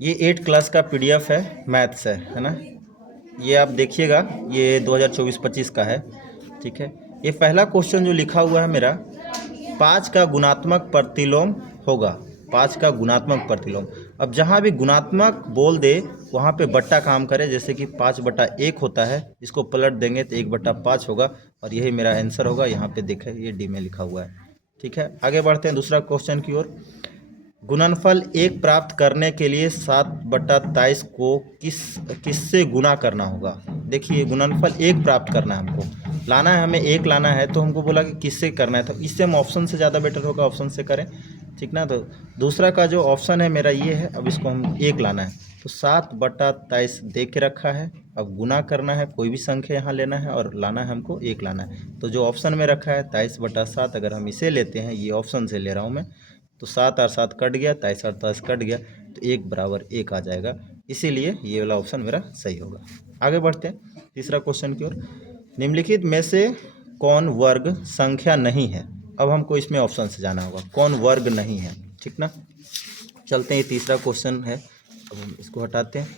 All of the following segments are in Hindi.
ये 8 क्लास का पीडीएफ है, मैथ्स है ना। ये आप देखिएगा, ये 2024-25 का है। ठीक है, ये पहला क्वेश्चन जो लिखा हुआ है मेरा, 5 का गुणात्मक प्रतिलोम होगा। 5 का गुणात्मक प्रतिलोम। अब जहाँ भी गुणात्मक बोल दे वहाँ पे बट्टा काम करे। जैसे कि 5/1 होता है, इसको पलट देंगे तो 1/5 होगा, और यही मेरा आंसर होगा। यहाँ पे देखें, ये डी में लिखा हुआ है। ठीक है, आगे बढ़ते हैं दूसरा क्वेश्चन की ओर। गुणनफल 1 प्राप्त करने के लिए 7/23 को किससे गुना करना होगा। देखिए, गुणनफल 1 प्राप्त करना है हमको, लाना है हमें 1 लाना है, तो हमको बोला कि किससे करना है, तो इससे हम ऑप्शन से ज़्यादा बेटर होगा, ऑप्शन से करें। ठीक ना, तो दूसरा का जो ऑप्शन है मेरा ये है। अब इसको हम 1 लाना है, तो 7/23 दे के रखा है। अब गुना करना है, कोई भी संख्या यहाँ लेना है, और लाना है हमको 1 लाना है। तो जो ऑप्शन में रखा है 23/7, अगर हम इसे लेते हैं, ये ऑप्शन से ले रहा हूँ मैं, तो 7 और 7 कट गया, 23 और 23 कट गया, तो 1 = 1 आ जाएगा। इसीलिए ये वाला ऑप्शन मेरा सही होगा। आगे बढ़ते हैं तीसरा क्वेश्चन की ओर। निम्नलिखित में से कौन वर्ग संख्या नहीं है। अब हमको इसमें ऑप्शन से जाना होगा, कौन वर्ग नहीं है। ठीक ना, चलते हैं, ये तीसरा क्वेश्चन है। अब हम इसको हटाते हैं।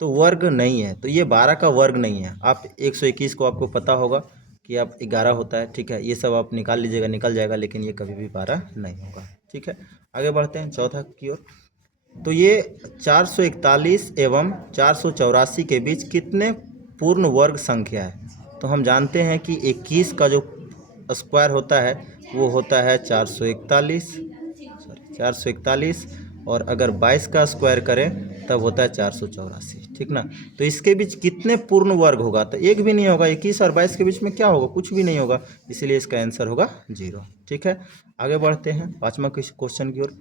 तो वर्ग नहीं है, तो ये 12 का वर्ग नहीं है। आप 121 को आपको पता होगा कि आप 11 होता है। ठीक है, ये सब आप निकाल लीजिएगा, निकल जाएगा, लेकिन ये कभी भी 12 नहीं होगा। ठीक है, आगे बढ़ते हैं चौथा की ओर। तो ये 441 एवं 484 के बीच कितने पूर्ण वर्ग संख्या है। तो हम जानते हैं कि 21 का जो स्क्वायर होता है वो होता है 441, और अगर 22 का स्क्वायर करें तब होता है 484। ठीक ना, तो इसके बीच कितने पूर्ण वर्ग होगा, तो एक भी नहीं होगा। 21 और 22 के बीच में क्या होगा, कुछ भी नहीं होगा, इसीलिए इसका आंसर होगा 0। ठीक है, आगे बढ़ते हैं पांचवा क्वेश्चन की ओर।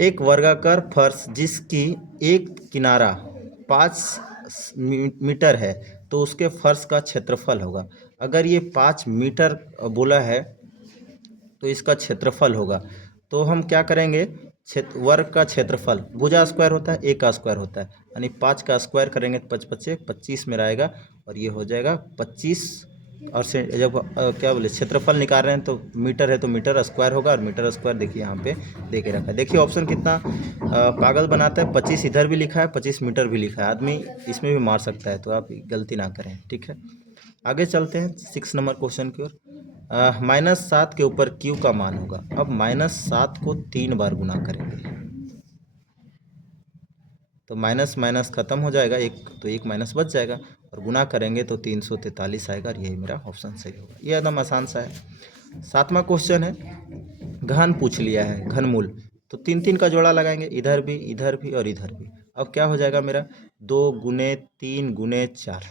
एक वर्गाकार फर्श जिसकी एक किनारा 5 मीटर है, तो उसके फर्श का क्षेत्रफल होगा। अगर ये 5 मीटर बोला है तो इसका क्षेत्रफल होगा। तो हम क्या करेंगे, वर्ग का क्षेत्रफल, भुजा स्क्वायर होता है, एक का स्क्वायर होता है, यानी 5 का स्क्वायर करेंगे तो 5×5 = 25 में आएगा, और ये हो जाएगा 25। और से जब क्या बोले, क्षेत्रफल निकाल रहे हैं तो मीटर है तो मीटर स्क्वायर होगा, और मीटर स्क्वायर देखिए यहाँ पे दे के रखा है। देखिए ऑप्शन कितना पागल बनाता है, 25 इधर भी लिखा है, 25 मीटर भी लिखा है। आदमी इसमें भी मार सकता है, तो आप गलती ना करें। ठीक है, आगे चलते हैं 6 नंबर क्वेश्चन की ओर। -7 के ऊपर क्यू का मान होगा। अब -7 को 3 बार गुना करेंगे तो माइनस माइनस खत्म हो जाएगा, एक तो एक माइनस बच जाएगा, और गुना करेंगे तो 343 आएगा, और यही मेरा ऑप्शन सही होगा। ये एकदम आसान सा है। 7वां क्वेश्चन है, घन पूछ लिया है, घनमूल। तो 3 का जोड़ा लगाएंगे, इधर भी, इधर भी और इधर भी। अब क्या हो जाएगा मेरा, 2 × 3 × 4।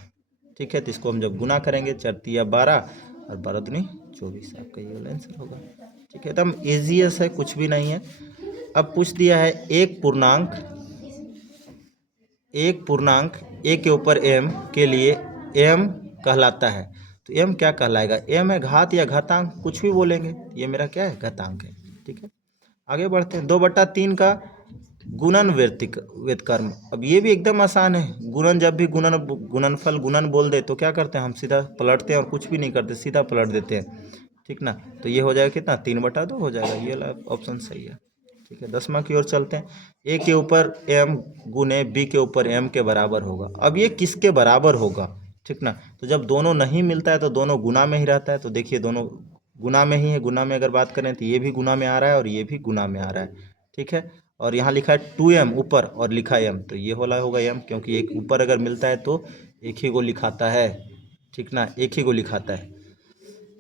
ठीक है, तो इसको हम जब गुना करेंगे, 4×3 = 12, और 12×2 = 24, आपका ये वाला आंसर होगा। ठीक है, एकदम ईजीएस्ट है, कुछ भी नहीं है। अब पूछ दिया है एक पूर्णांक ए के ऊपर एम के लिए एम कहलाता है। तो एम क्या कहलाएगा, एम है घात या घातांक, कुछ भी बोलेंगे। ये मेरा क्या है, घातांक है। ठीक है, आगे बढ़ते हैं। 2/3 का गुणन व्युत्क्रम। अब ये भी एकदम आसान है। गुणन, जब भी गुणनफल गुणन बोल दे तो क्या करते हैं, हम सीधा पलटते हैं, और कुछ भी नहीं करते, सीधा पलट देते हैं। ठीक ना, तो ये हो जाएगा कितना, 3/2 हो जाएगा। ये वाला ऑप्शन सही है। ठीक है, 10वां की ओर चलते हैं। ए के ऊपर एम गुने बी के ऊपर एम के बराबर होगा। अब ये किसके बराबर होगा। ठीक ना, तो जब दोनों नहीं मिलता है तो दोनों गुना में ही रहता है। तो देखिए दोनों गुना में ही है। गुना में अगर बात करें तो ये भी गुना में आ रहा है, और ये भी गुना में आ रहा है। ठीक है, और यहाँ लिखा है 2m ऊपर और लिखा है m, तो ये वाला होगा m, क्योंकि एक ऊपर अगर मिलता है तो एक ही को लिखाता है। ठीक ना, एक ही को लिखाता है।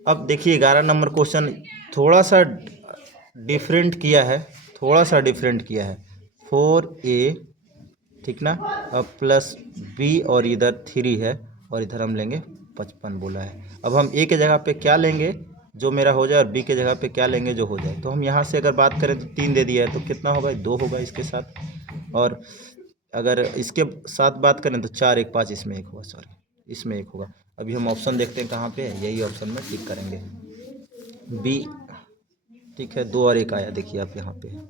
अब देखिए 11 नंबर क्वेश्चन थोड़ा सा डिफरेंट किया है, 4a, ठीक ना, अब +b, और इधर 3 है, और इधर हम लेंगे 55 बोला है। अब हम a के जगह पे क्या लेंगे जो मेरा हो जाए, और b के जगह पे क्या लेंगे जो हो जाए। तो हम यहाँ से अगर बात करें तो 3 दे दिया है, तो कितना होगा, 2 होगा इसके साथ। और अगर इसके साथ बात करें तो 4 1 5, इसमें 1 होगा, सॉरी इसमें 1 होगा। अभी हम ऑप्शन देखते हैं कहाँ पे है, यही ऑप्शन में क्लिक करेंगे, बी। ठीक है, 2 और 1 आया, देखिए आप यहाँ पे है।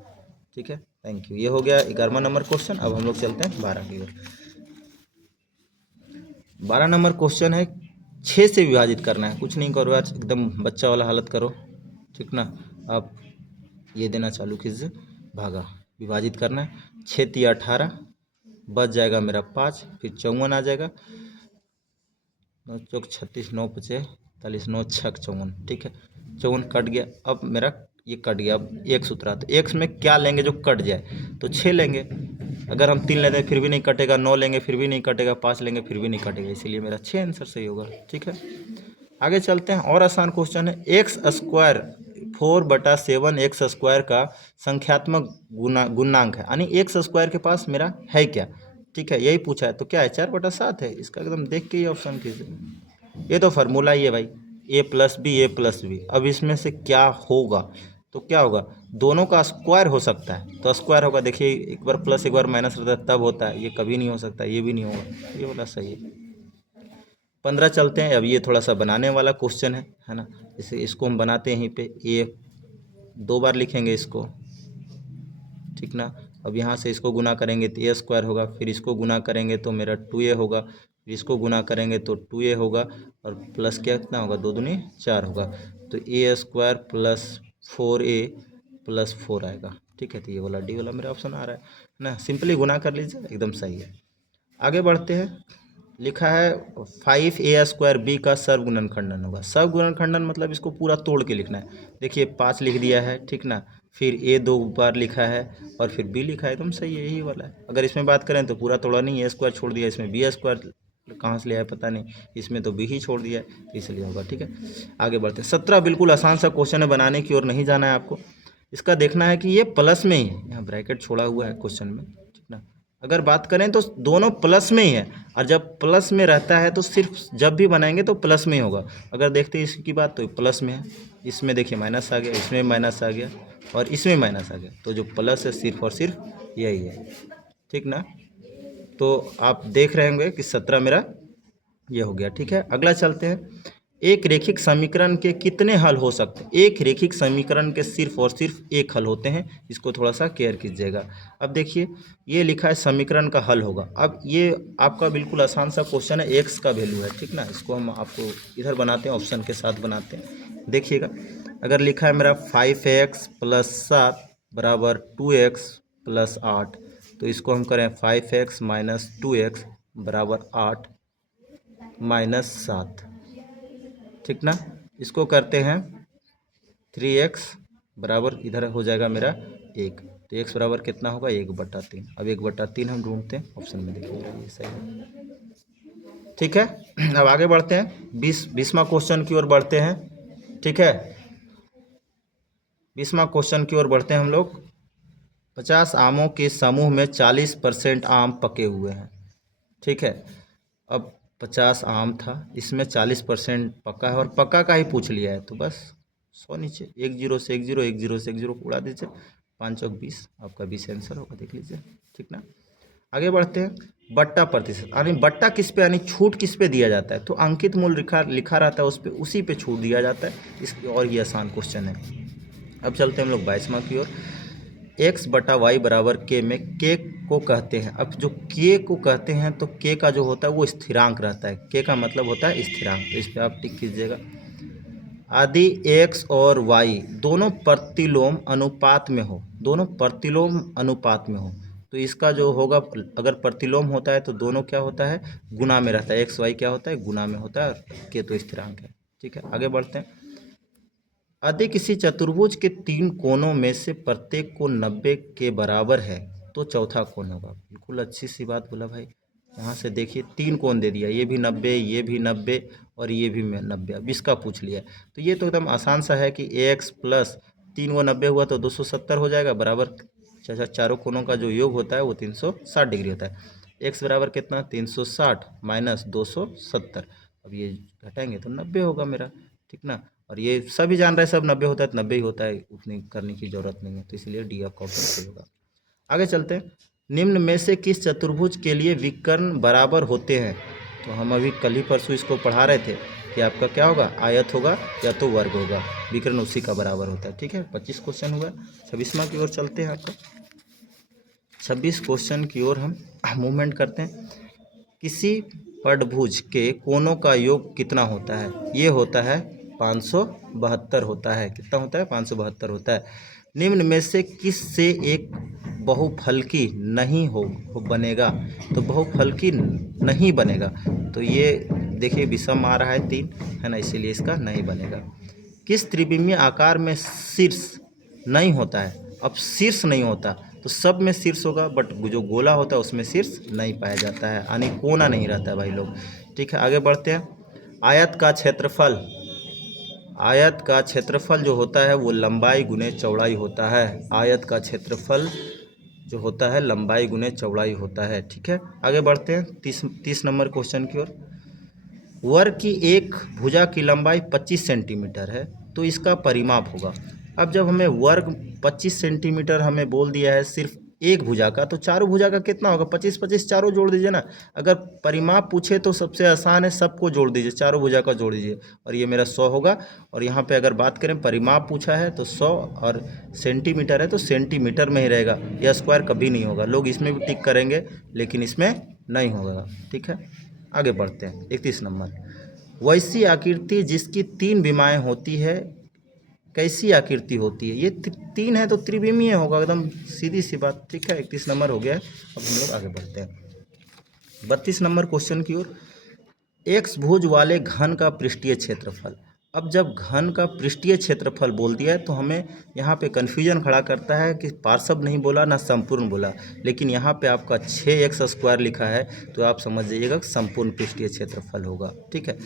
ठीक है, थैंक यू। ये हो गया 11वां नंबर क्वेश्चन। अब हम लोग चलते हैं 12 की ओर। 12 नंबर क्वेश्चन है, 6 से विभाजित करना है। कुछ नहीं करो आज, एकदम बच्चा वाला हालत करो। ठीक ना, आप ये देना चालू कीजिए, भागा, विभाजित करना है। 6×3 = 18, बच जाएगा मेरा 5, फिर 54 आ जाएगा, 9 चौक 36, 9 पचे 45, 9 छक 54, ठीक है। 54 कट गया, अब मेरा ये कट गया, अब एक्स उतरा, तो एक्स में क्या लेंगे जो कट जाए, तो 6 लेंगे। अगर हम 3 लेते हैं फिर भी नहीं कटेगा, 9 लेंगे फिर भी नहीं कटेगा, 5 लेंगे फिर भी नहीं कटेगा, इसीलिए मेरा 6 आंसर सही होगा, ठीक है। आगे चलते हैं, और आसान क्वेश्चन है, एक्स स्क्वायर 4/7 एक्स स्क्वायर का संख्यात्मक गुणांक है, यानी एक्स स्क्वायर के पास मेरा है क्या, ठीक है, यही पूछा है, तो क्या है 4/7 है, इसका एकदम देख के ही ऑप्शन कीजिए। ये तो फार्मूला ही है भाई, a+b, अब इसमें से क्या होगा, तो क्या होगा, दोनों का स्क्वायर हो सकता है, तो स्क्वायर होगा, देखिए एक बार प्लस एक बार माइनस रहता है तब होता है, ये कभी नहीं हो सकता, ये भी नहीं होगा, ये वाला सही है। 15 चलते हैं, अब ये थोड़ा सा बनाने वाला क्वेश्चन है ना, इसे इसको हम बनाते हैं यहीं पे, ये 2 बार लिखेंगे इसको, ठीक ना। अब यहाँ से इसको गुना करेंगे तो ए स्क्वायर होगा, फिर इसको गुना करेंगे तो मेरा 2a होगा, फिर इसको गुना करेंगे तो 2a होगा, और प्लस क्या कितना होगा, 2 दूनी 4 होगा, तो a square plus 4a plus 4 आएगा, ठीक है। तो ये वाला डी वाला मेरा ऑप्शन आ रहा है ना, सिंपली गुना कर लीजिए, एकदम सही है। आगे बढ़ते हैं, लिखा है 5a² b का सर्वगुणनखंडन होगा। सर्वगुणनखंडन मतलब इसको पूरा तोड़ के लिखना है, देखिए 5 लिख दिया है, ठीक ना, फिर a 2 बार लिखा है और फिर b लिखा है, एकदम सही है, यही वाला है। अगर इसमें बात करें तो पूरा तोड़ा नहीं, a² छोड़ दिया, इसमें b² कहाँ से लिया है पता नहीं, इसमें तो b ही छोड़ दिया है, इसलिए होगा, ठीक है। आगे बढ़ते हैं, 17 बिल्कुल आसान सा क्वेश्चन है, बनाने की ओर नहीं जाना है आपको, इसका देखना है कि ये प्लस में ही है, यहाँ ब्रैकेट छोड़ा हुआ है क्वेश्चन में, ठीक ना। अगर बात करें तो दोनों प्लस में ही है, और जब प्लस में रहता है तो सिर्फ जब भी बनाएंगे तो प्लस में ही होगा। अगर देखते हैं इसकी बात तो प्लस में है, इसमें देखिए माइनस आ गया, इसमें माइनस आ गया और इसमें माइनस आ गया, तो जो प्लस है सिर्फ और सिर्फ यही है, ठीक ना। तो आप देख रहे होंगे कि 17 मेरा ये हो गया, ठीक है। अगला चलते हैं, एक रेखिक समीकरण के कितने हल हो सकते हैं, एक रेखिक समीकरण के सिर्फ और सिर्फ एक हल होते हैं, इसको थोड़ा सा केयर कीजिएगा। अब देखिए ये लिखा है समीकरण का हल होगा, अब ये आपका बिल्कुल आसान सा क्वेश्चन है, एक्स का वैल्यू है, ठीक ना, इसको हम आपको इधर बनाते हैं, ऑप्शन के साथ बनाते हैं। देखिएगा अगर लिखा है मेरा 5x + 7 = 2x + 8, तो इसको हम करें 5x - 2x = 8 - 7, ठीक ना। इसको करते हैं 3x बराबर, इधर हो जाएगा मेरा 1, तो x बराबर कितना होगा 1/3। अब 1/3 हम ढूंढते हैं, ऑप्शन में देखिएगा ये सही है, ठीक है। अब आगे बढ़ते हैं, 20वां क्वेश्चन की ओर बढ़ते हैं, ठीक है। 20वां क्वेश्चन की ओर बढ़ते हैं हम लोग। 50 आमों के समूह में 40% आम पके हुए हैं, ठीक है। अब 50 आम था, इसमें 40% पका है, और पक्का का ही पूछ लिया है, तो बस 100 नीचे, 1 0 से 1 0, 1 0 से 1 0 उड़ा दीजिए, 5 चौक 20, आपका 20 आंसर होगा, देख लीजिए, ठीक ना। आगे बढ़ते हैं, बट्टा प्रतिशत, यानी बट्टा किस पे, यानी छूट किस पे दिया जाता है, तो अंकित मूल्य लिखा रहता है उस पर, उसी पे छूट दिया जाता है, इसकी और ये आसान क्वेश्चन है। अब चलते हैं हम लोग 22वां की ओर, x/y = k में k को कहते हैं। अब जो k को कहते हैं तो k का जो होता है वो स्थिरांक रहता है, k का मतलब होता है स्थिरांक, तो इस पर आप टिक कीजिएगा। यदि x और y दोनों प्रतिलोम अनुपात में हो, दोनों प्रतिलोम अनुपात में हो, तो इसका जो होगा, अगर प्रतिलोम होता है तो दोनों क्या होता है, गुना में रहता है, x y क्या होता है, गुना में होता है, और k तो स्थिरांक है, ठीक है। आगे बढ़ते हैं, यदि किसी चतुर्भुज के 3 कोनों में से प्रत्येक कोण 90 के बराबर है तो चौथा कोण होगा। बिल्कुल अच्छी सी बात बोला भाई, यहाँ से देखिए 3 कोण दे दिया, ये भी 90, ये भी 90 और ये भी 90, अब इसका पूछ लिया, तो ये तो एकदम आसान सा है कि ax + 3 × 90 हुआ तो 270 हो जाएगा, बराबर चारों कोणों का जो योग होता है वो 360 डिग्री होता है। x बराबर कितना, 360 - 270, अब ये घटाएंगे तो 90 होगा मेरा, ठीक ना। और ये सभी जान रहे हैं, सब 90 होता है तो 90 ही होता है, उतनी करने की जरूरत नहीं है, तो इसलिए डी आपका ऑप्शन सही होगा। आगे चलते हैं, निम्न में से किस चतुर्भुज के लिए विकर्ण बराबर होते हैं, तो हम अभी कल ही परसों इसको पढ़ा रहे थे कि आपका क्या होगा, आयत होगा या तो वर्ग होगा, विकर्ण उसी का बराबर होता है, ठीक है। 25 क्वेश्चन हुआ, 26वां की ओर चलते हैं। आपका 26 क्वेश्चन की ओर हम मूवमेंट करते हैं। किसी पटभुज के कोनों का योग कितना होता है, ये होता है 572 होता है, कितना होता है, 572 होता है। निम्न में से किस से एक बहुफलकी नहीं हो बनेगा, तो बहुफलकी नहीं बनेगा। तो ये देखिए विषम आ रहा है 3, है ना, इसीलिए इसका नहीं बनेगा। किस त्रिविमीय आकार में शीर्ष नहीं होता है? अब शीर्ष नहीं होता तो सब में शीर्ष होगा, बट जो गोला होता है उसमें शीर्ष नहीं पाया जाता है, यानी कोना नहीं रहता है भाई लोग। ठीक है, आगे बढ़ते हैं। आयत का क्षेत्रफल, आयत का क्षेत्रफल जो होता है वो लंबाई गुने चौड़ाई होता है। आयत का क्षेत्रफल जो होता है लंबाई गुने चौड़ाई होता है। ठीक है, आगे बढ़ते हैं 30 नंबर क्वेश्चन की ओर। वर्ग की एक भुजा की लंबाई 25 सेंटीमीटर है, तो इसका परिमाप होगा। अब जब हमें वर्ग 25 सेंटीमीटर हमें बोल दिया है सिर्फ एक भुजा का, तो चारों भुजा का कितना होगा? 25 25 चारों जोड़ दीजिए ना। अगर परिमाप पूछे तो सबसे आसान है, सबको जोड़ दीजिए, चारों भुजा का जोड़ दीजिए और ये मेरा 100 होगा। और यहाँ पे अगर बात करें परिमाप पूछा है तो 100, और सेंटीमीटर है तो सेंटीमीटर में ही रहेगा, यह स्क्वायर कभी नहीं होगा। लोग इसमें भी टिक करेंगे लेकिन इसमें नहीं होगा। ठीक है, आगे बढ़ते हैं 31 नंबर। वैसी आकृति जिसकी 3 विमाएँ होती है कैसी आकृति होती है? ये 3 है तो त्रिविमीय होगा, एकदम सीधी सी बात। ठीक है, 31 नंबर हो गया है। अब हम लोग आगे बढ़ते हैं 32 नंबर क्वेश्चन की ओर। एक्स भुज वाले घन का पृष्ठीय क्षेत्रफल। अब जब घन का पृष्ठीय क्षेत्रफल बोल दिया है तो हमें यहाँ पे कन्फ्यूजन खड़ा करता है कि पार्श्व नहीं बोला ना संपूर्ण बोला, लेकिन यहाँ पे आपका 6x² लिखा है तो आप समझ जाइएगा संपूर्ण पृष्ठीय क्षेत्रफल होगा। ठीक है,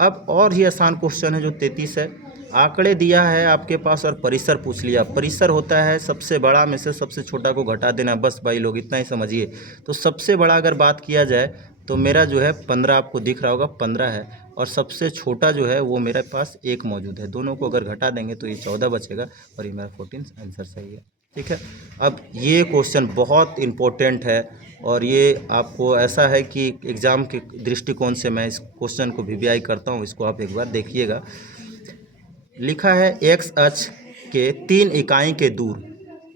अब और ही आसान क्वेश्चन है जो 33 है। आंकड़े दिया है आपके पास और परिसर पूछ लिया। परिसर होता है सबसे बड़ा में से सबसे छोटा को घटा देना, बस भाई लोग इतना ही समझिए। तो सबसे बड़ा अगर बात किया जाए तो मेरा जो है 15 आपको दिख रहा होगा, 15 है, और सबसे छोटा जो है वो मेरे पास 1 मौजूद है। दोनों को अगर घटा देंगे तो ये 14 बचेगा और ये मेरा 14 आंसर सही है। ठीक है, अब ये क्वेश्चन बहुत इम्पोर्टेंट है और ये आपको ऐसा है कि एग्ज़ाम के दृष्टिकोण से मैं इस क्वेश्चन को वीवीआई करता हूँ, इसको आप एक बार देखिएगा। लिखा है एक्स अक्ष के 3 इकाई के दूर।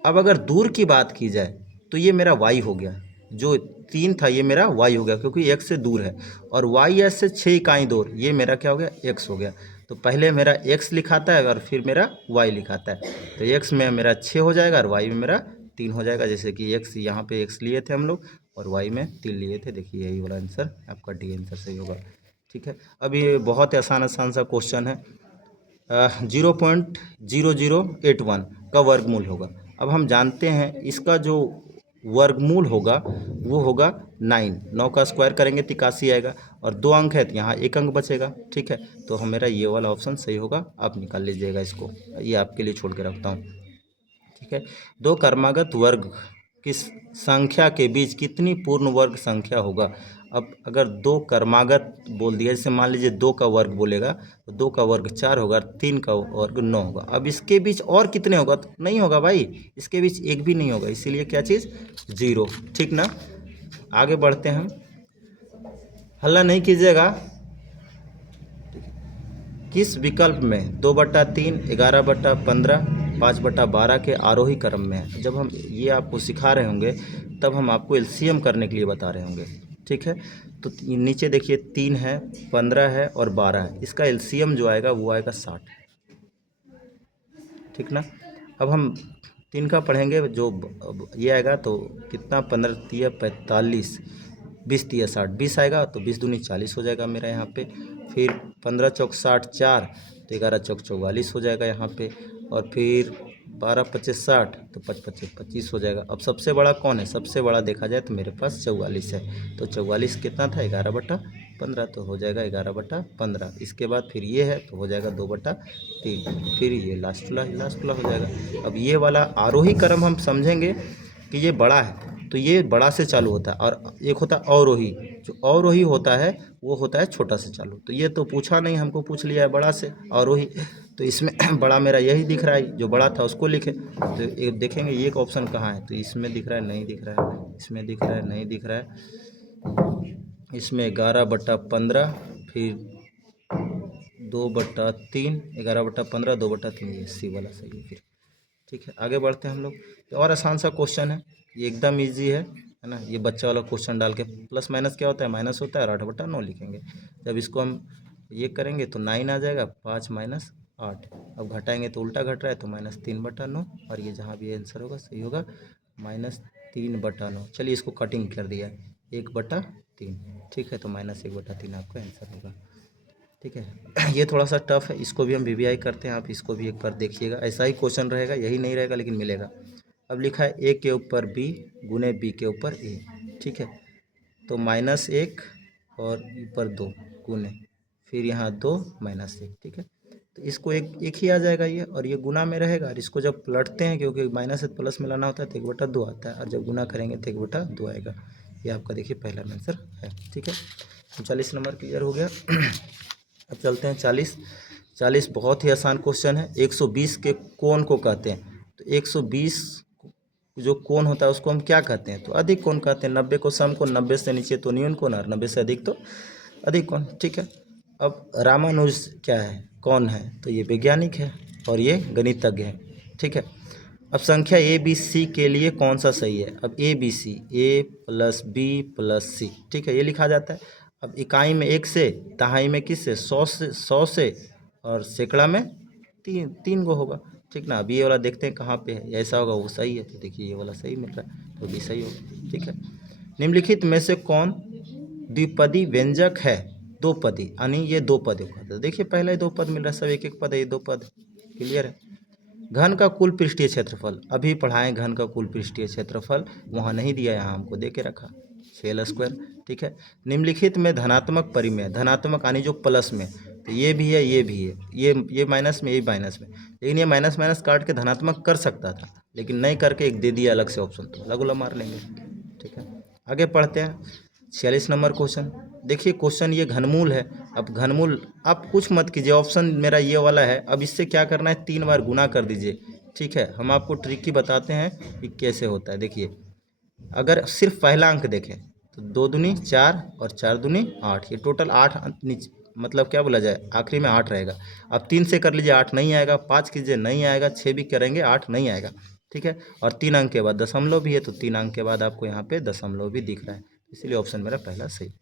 अब अगर दूर की बात की जाए तो ये मेरा y हो गया, जो 3 था ये मेरा y हो गया क्योंकि x से दूर है, और y से 6 इकाई दूर, ये मेरा क्या हो गया? x हो गया। तो पहले मेरा x लिखाता है और फिर मेरा y लिखाता है, तो x में मेरा 6 हो जाएगा और y में मेरा 3 हो जाएगा। जैसे कि x यहाँ पे x लिए थे हम लोग और y में 3 लिए थे। देखिए यही वाला आंसर आपका डी आंसर सही होगा। ठीक है, अब ये बहुत ही आसान सा क्वेश्चन है। 0.0081 का वर्गमूल होगा। अब हम जानते हैं इसका जो वर्गमूल होगा वो होगा 9 का स्क्वायर करेंगे तो 81 आएगा, और 2 अंक है तो यहाँ 1 अंक बचेगा। ठीक है, तो हम मेरा ये वाला ऑप्शन सही होगा, आप निकाल लीजिएगा इसको, ये आपके लिए छोड़ के रखता हूँ। ठीक है, 2 क्रमागत वर्ग की संख्या के बीच कितनी पूर्ण वर्ग संख्या होगा? अब अगर 2 क्रमागत बोल दिया, जैसे मान लीजिए 2 का वर्ग बोलेगा तो 2 का वर्ग 4 होगा, 3 का वर्ग 9 होगा। अब इसके बीच और कितने होगा? तो नहीं होगा भाई, इसके बीच एक भी नहीं होगा, इसीलिए क्या चीज़? 0। ठीक ना, आगे बढ़ते हैं, हल्ला नहीं कीजिएगा। किस विकल्प में 2/3, 11/15, 5/12 के आरोही क्रम में है? जब हम ये आपको सिखा रहे होंगे तब हम आपको एलसीएम करने के लिए बता रहे होंगे। ठीक है, तो नीचे देखिए 3 है, 15 है और 12 है, इसका एलसीएम जो आएगा वो आएगा 60। ठीक ना, अब हम 3 का पढ़ेंगे, जो ये आएगा तो कितना? 15 तिया 45, 20 तिया 60, 20 आएगा तो 20 दूनी 40 हो जाएगा मेरा यहाँ पे। फिर 15 चौक 60, 4 तो 11 चौक 44 हो जाएगा यहाँ पे, और फिर 12 25 60 तो 5 25 25 हो जाएगा। अब सबसे बड़ा कौन है? सबसे बड़ा देखा जाए तो मेरे पास 44 है, तो 44 कितना था? 11/15, तो हो जाएगा 11/15। इसके बाद फिर ये है तो हो जाएगा 2/3, फिर ये लास्ट वाला हो जाएगा। अब ये वाला आरोही क्रम हम समझेंगे कि ये बड़ा है तो ये बड़ा से चालू होता है, और एक होता है अवरोही, जो अवरोही होता है वो होता है छोटा से चालू। तो ये तो पूछा नहीं, हमको पूछ लिया है बड़ा से अवरोही, तो इसमें बड़ा मेरा यही दिख रहा है, जो बड़ा था उसको लिखे। तो एक देखेंगे ये एक ऑप्शन कहाँ है, तो इसमें दिख रहा है, नहीं दिख रहा है, इसमें दिख रहा है, नहीं दिख रहा है, इसमें 11/15, फिर 2/3, 11/15, 2/3, ये सी वाला सही है फिर। ठीक है, आगे बढ़ते हैं हम लोग। ये और आसान सा क्वेश्चन है, ये एकदम इजी है ना। ये बच्चा वाला क्वेश्चन डाल के प्लस माइनस क्या होता है? माइनस होता है, और 8/9 लिखेंगे। जब इसको हम ये करेंगे तो 9 आ जाएगा, 5 - 8। अब घटाएंगे तो उल्टा घट रहा है तो -3/9, और ये जहाँ भी आंसर होगा सही होगा -3/9। चलिए इसको कटिंग कर दिया, 1/3। ठीक है, तो -1/3 आपका आंसर होगा। ठीक है, ये थोड़ा सा टफ है, इसको भी हम वीवीआई करते हैं, आप इसको भी एक बार देखिएगा। ऐसा ही क्वेश्चन रहेगा, यही नहीं रहेगा लेकिन मिलेगा। अब लिखा है ए के ऊपर बी गुने बी के ऊपर ए। ठीक है, तो -1 और ऊपर 2 गुने, फिर यहाँ 2 -1। ठीक है, तो इसको एक ही आ जाएगा ये, और ये गुना में रहेगा। और इसको जब पलटते हैं, क्योंकि माइनस से प्लस मिलाना होता है, तो 1/2 आता है, और जब गुना करेंगे तो 1/2 आएगा। ये आपका देखिए पहला आंसर है। ठीक है, 39 नंबर क्लियर हो गया। अब चलते हैं 40 बहुत ही आसान क्वेश्चन है। 120 के कोण को कहते हैं, तो 120 जो कोण होता है उसको हम क्या कहते हैं? तो अधिक कोण कहते हैं। 90 को सम कोण, 90 से नीचे तो न्यून कोण, और 90 से अधिक तो अधिक कोण। ठीक है, अब रामानुज क्या है, कौन है? तो ये वैज्ञानिक है और ये गणितज्ञ है। ठीक है, अब संख्या ए बी सी के लिए कौन सा सही है? अब A B C, A plus B plus C, ठीक है, ये लिखा जाता है। अब इकाई में 1 से, दहाई में किस से? 100 से, और सैकड़ा में 3 गो होगा। ठीक ना। अब ये वाला देखते हैं कहाँ पे है, ऐसा होगा वो सही है, तो देखिए ये वाला सही मिल रहा है, तो भी सही होगा। ठीक है, निम्नलिखित में से कौन द्विपदी व्यंजक है? 2 पदी, यानी ये 2 पद होगा। देखिए पहला ही 2 पद मिल रहा है, सब एक पद है, ये 2 पद क्लियर है। घन का कुल पृष्ठीय क्षेत्रफल, अभी पढ़ाएं घन का कुल पृष्ठीय क्षेत्रफल, वहाँ नहीं दिया, यहाँ हमको दे के रखा, सेल स्क्वायर। ठीक है, निम्नलिखित में धनात्मक परिमेय, धनात्मक यानी जो प्लस में, तो ये भी है, ये भी है, ये माइनस में, ये माइनस में, लेकिन ये माइनस माइनस काट के धनात्मक कर सकता था, लेकिन नहीं करके एक दे दिया अलग से ऑप्शन, तो अलग वाला मार लेंगे। ठीक है, आगे पढ़ते हैं 46 नंबर क्वेश्चन। देखिए क्वेश्चन ये घनमूल है। अब घनमूल आप कुछ मत कीजिए, ऑप्शन मेरा ये वाला है। अब इससे क्या करना है, 3 बार गुना कर दीजिए। ठीक है, हम आपको ट्रिक बताते हैं कि कैसे होता है। देखिए अगर सिर्फ पहला अंक देखें तो 2 दूनी 4 और 4 दूनी 8, ये टोटल 8 नीचे, मतलब क्या बोला जाए, आखिरी में 8 रहेगा। अब 3 से कर लीजिए, 8 नहीं आएगा, 5 कीजिए नहीं आएगा, 6 भी करेंगे 8 नहीं आएगा। ठीक है, और 3 अंक के बाद दशमलव भी है, तो 3 अंक के बाद आपको यहाँ पे दशमलव भी दिख रहा है, इसीलिए ऑप्शन मेरा पहला सही।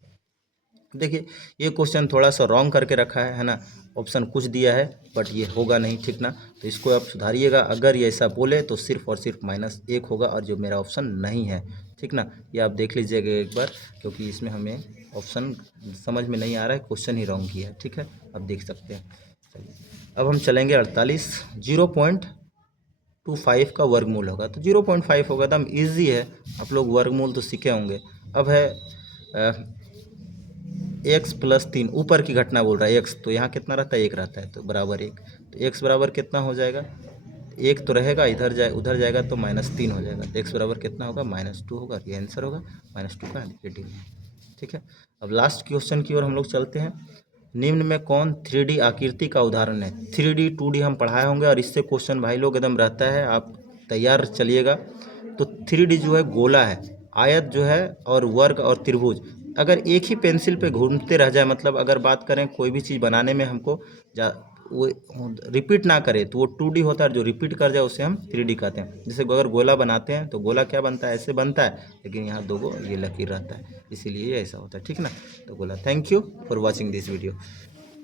देखिए ये क्वेश्चन थोड़ा सा रॉन्ग करके रखा है ना, ऑप्शन कुछ दिया है बट ये होगा नहीं। ठीक ना, तो इसको आप सुधारिएगा। अगर ये ऐसा बोले तो सिर्फ और सिर्फ -1 होगा, और जो मेरा ऑप्शन नहीं है। ठीक ना, ये आप देख लीजिएगा एक बार, क्योंकि इसमें हमें ऑप्शन समझ में नहीं आ रहा है, क्वेश्चन ही रॉन्ग किया है। ठीक है, अब देख सकते हैं। चलिए अब हम चलेंगे 48। 0.25 का वर्गमूल होगा, तो 0.5 होगा, एकदम ईजी है, आप लोग वर्गमूल तो सीखे होंगे। अब है x + 3, ऊपर की घटना बोल रहा है x, तो यहाँ कितना रहता है, 1 रहता है, तो बराबर 1, तो x बराबर कितना हो जाएगा, 1 तो रहेगा, इधर उधर जाएगा तो -3 हो जाएगा, तो x बराबर कितना होगा, -2 होगा। ये आंसर होगा, -2 का एंटीटी। ठीक है, अब लास्ट क्वेश्चन की ओर हम लोग चलते हैं। निम्न में कौन 3D आकृति का उदाहरण है? 3D 2D हम पढ़ाए होंगे, और इससे क्वेश्चन भाई लोग एकदम रहता है, आप तैयार चलिएगा। तो 3D जो है गोला है, आयत जो है, और वर्ग और त्रिभुज, अगर एक ही पेंसिल पे घूमते रह जाए, मतलब अगर बात करें कोई भी चीज़ बनाने में हमको वो रिपीट ना करे, तो वो 2D होता है, जो रिपीट कर जाए उसे हम 3D कहते हैं। जैसे अगर गोला बनाते हैं तो गोला क्या बनता है, ऐसे बनता है, लेकिन यहाँ 2 गो ये लकीर रहता है, इसीलिए ऐसा होता है। ठीक ना, तो गोला। Thank you for watching this video.